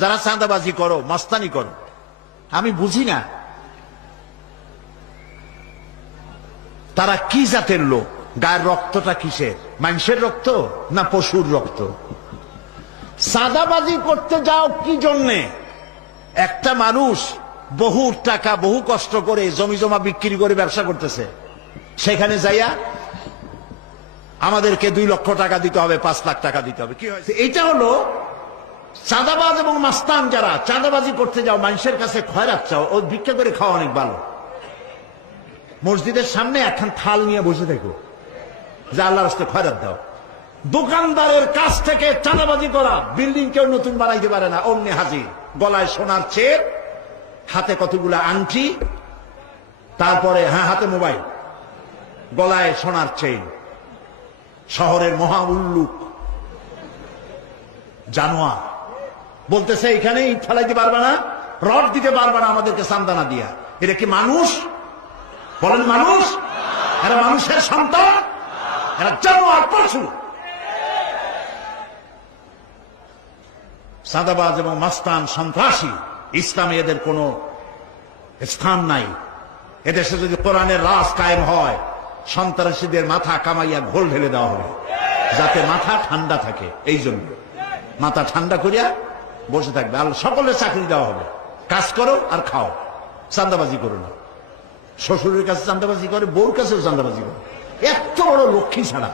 যারা চাঁদাবাজি করো, মস্তানি করো, আমি বুঝি না তারা কি জাতের লোক, গায়ের রক্তটা কিসের, মানুষের রক্ত না পশুর রক্ত? চাঁদাবাজি করতে যাও কি জন্যে? একটা মানুষ বহু টাকা বহু কষ্ট করে জমি জমা বিক্রি করে ব্যবসা করতেছে, সেখানে যাইয়া আমাদেরকে 2 লক্ষ টাকা দিতে হবে, 5 লাখ টাকা দিতে হবে। কি হয়েছে? এটা হলো চাঁদাবাজ এবং মাস্তান। যারা চাঁদাবাজি করতে যাও, মানুষের কাছে খয়রাত চাও, ও ভিক্ষা করে খাওয়া অনেক ভালো। মসজিদের সামনে একখান থাল নিয়ে বসে থেকো, যে আল্লাহর রাস্তায় খয়রাত দাও। দোকানদারের কাছ থেকে চাঁদাবাজি করা, বিল্ডিং কেউ নতুন বানাইতে পারে না, অমনি হাজির। গলায় সোনার চেন, হাতে কতগুলা আংটি, তারপরে হাতে মোবাইল, গলায় সোনার চেন। শহরের মহা উল্লুক জানোয়ার বলতেছে এখানে ইট ফেলাইতে পারবে না, রড দিতে পারবে না আমাদেরকে চান্দানা দিয়া। এটা কি মানুষ? বলেন মানুষ? এরা মানুষের সন্তান? এরা জানোয়ার, পশু। চাঁদাবাজ এবং মাস্তান, সন্ত্রাসী, ইসলামে এদের কোনো স্থান নাই। এদেশে যদি কোরআনের রাজ কায়েম হয়, সন্ত্রাসীদের মাথা কামাইয়া ঘোল ঢেলে দেওয়া হবে, যাতে মাথা ঠান্ডা থাকে। এই জন্য মাথা ঠান্ডা করিয়া বসে থাকবে। আর সকলের চাকরি দেওয়া হবে, কাজ করো আর খাও, চাঁদাবাজি করো না। শ্বশুরের কাছে চাঁদাবাজি করে, বউর কাছেও চাঁদাবাজি করে। এত বড় লক্ষ্মী ছাড়া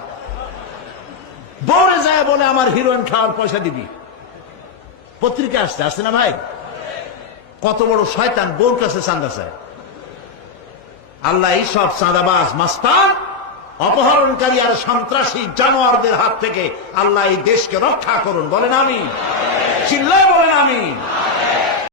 বউরে যায় বলে আমার হিরোইন খাওয়ার পয়সা দিবি। পত্রিকা আসছে না ভাই? কত বড় শয়তান, বউর কাছে চাঁদা চায়। আল্লাহ এই সব চাঁদাবাজ, মাস্তান, অপহরণকারী আর সন্ত্রাসী জানোয়ারদের হাত থেকে আল্লাহ এই দেশকে রক্ষা করুন। বলেন আমি, চিল্লায় বলেন আমি।